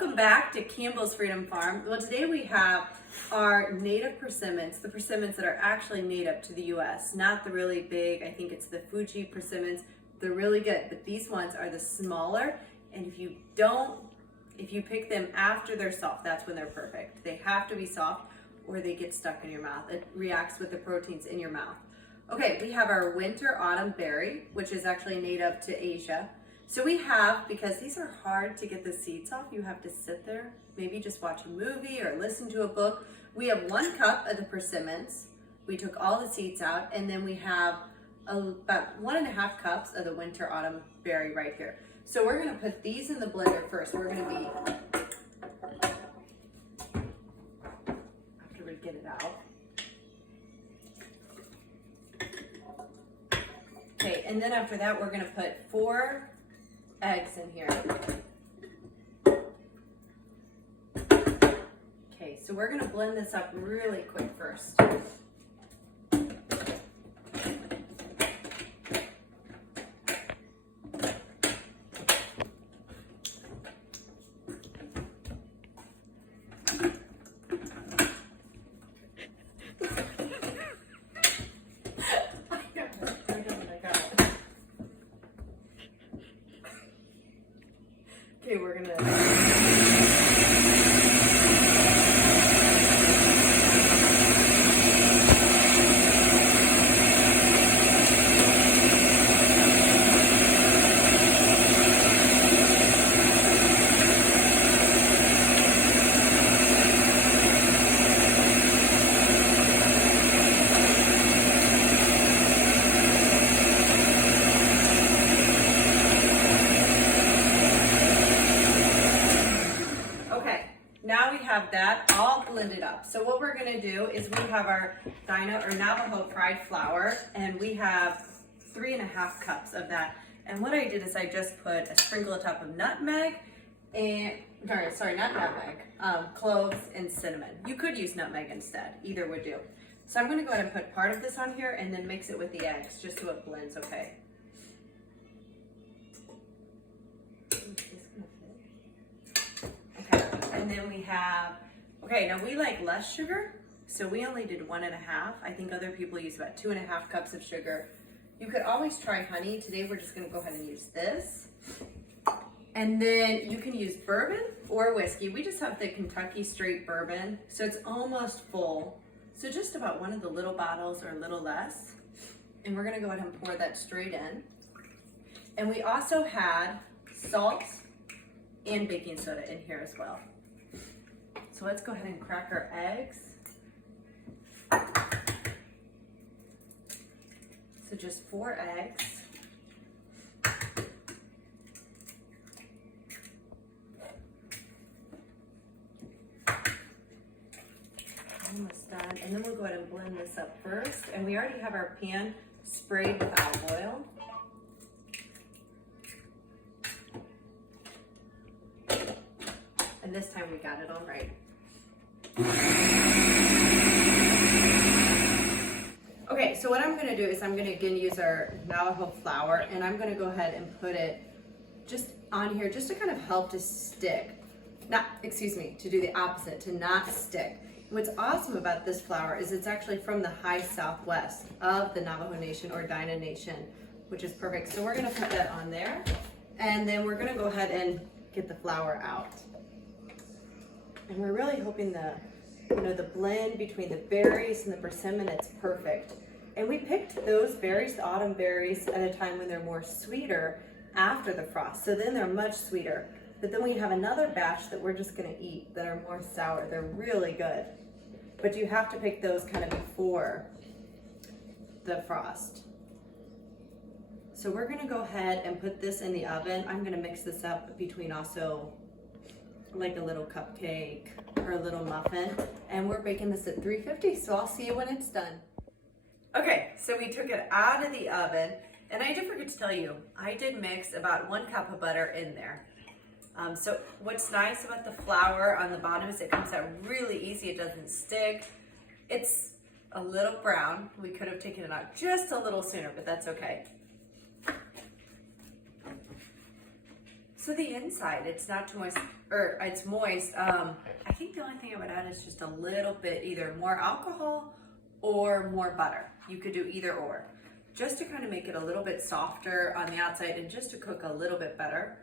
Welcome back to Campbell's Freedom Farm. Well, today we have our native persimmons, the persimmons that are actually native to the US, not the really big, I think it's the Fuji persimmons. They're really good, but these ones are the smaller, and if you pick them after they're soft, that's when they're perfect. They have to be soft or they get stuck in your mouth. It reacts with the proteins in your mouth. Okay, we have our winter autumn berry, which is actually native to Asia. So we have, because these are hard to get the seeds off, you have to sit there, maybe just watch a movie or listen to a book. We have 1 cup of the persimmons. We took all the seeds out, and then we have about 1.5 cups of the winter autumn berry right here. So we're gonna put these in the blender first. We're gonna be, after we get it out. Okay, and then after that, we're gonna put 4 eggs in here. Okay, so we're gonna blend this up really quick first. Okay, we're gonna Now we have that all blended up. So what we're gonna do is we have our Navajo Pride flour, and we have 3.5 cups of that. And what I did is I just put a sprinkle on top of nutmeg and, sorry, not nutmeg, cloves and cinnamon. You could use nutmeg instead, either would do. So I'm gonna go ahead and put part of this on here and then mix it with the eggs just so it blends okay. And then we have, okay, now we like less sugar, so we only did 1.5. I think other people use about 2.5 cups of sugar. You could always try honey. Today we're just gonna go ahead and use this. And then you can use bourbon or whiskey. We just have the Kentucky straight bourbon, so it's almost full. So just about one of the little bottles or a little less. And we're gonna go ahead and pour that straight in. And we also had salt and baking soda in here as well. So let's go ahead and crack our eggs. So just 4 eggs. Almost done. And then we'll go ahead and blend this up first. And we already have our pan sprayed with olive oil. And this time we got it all right. Okay, so what I'm gonna do is I'm gonna again use our Navajo flour, and I'm gonna go ahead and put it just on here just to kind of help to stick. To do the opposite, to not stick. What's awesome about this flour is it's actually from the high southwest of the Navajo Nation or Dinah Nation, which is perfect. So we're gonna put that on there, and then we're gonna go ahead and get the flour out. And we're really hoping the blend between the berries and the persimmon, it's perfect. And we picked those berries, the autumn berries, at a time when they're more sweeter after the frost. So then they're much sweeter. But then we have another batch that we're just gonna eat that are more sour. They're really good. But you have to pick those kind of before the frost. So we're gonna go ahead and put this in the oven. I'm gonna mix this up between also like a little cupcake or a little muffin, and we're baking this at 350, so I'll see you when it's done. Okay, so we took it out of the oven, and I did forget to tell you, I did mix about 1 cup of butter in there. So what's nice about the flour on the bottom is it comes out really easy, it doesn't stick. It's a little brown. We could have taken it out just a little sooner, but that's okay. So the inside, it's not too moist, or it's moist. I think the only thing I would add is just a little bit, either more alcohol or more butter. You could do either or, just to kind of make it a little bit softer on the outside and just to cook a little bit better.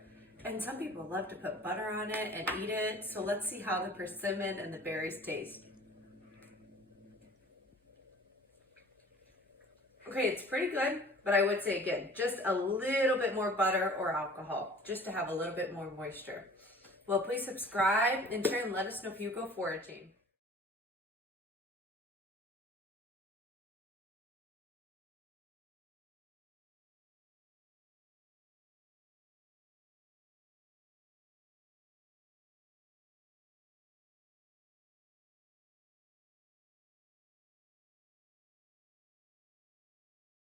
And some people love to put butter on it and eat it. So let's see how the persimmon and the berries taste. Okay, it's pretty good, but I would say again, just a little bit more butter or alcohol, just to have a little bit more moisture. Well, please subscribe and share and let us know if you go foraging.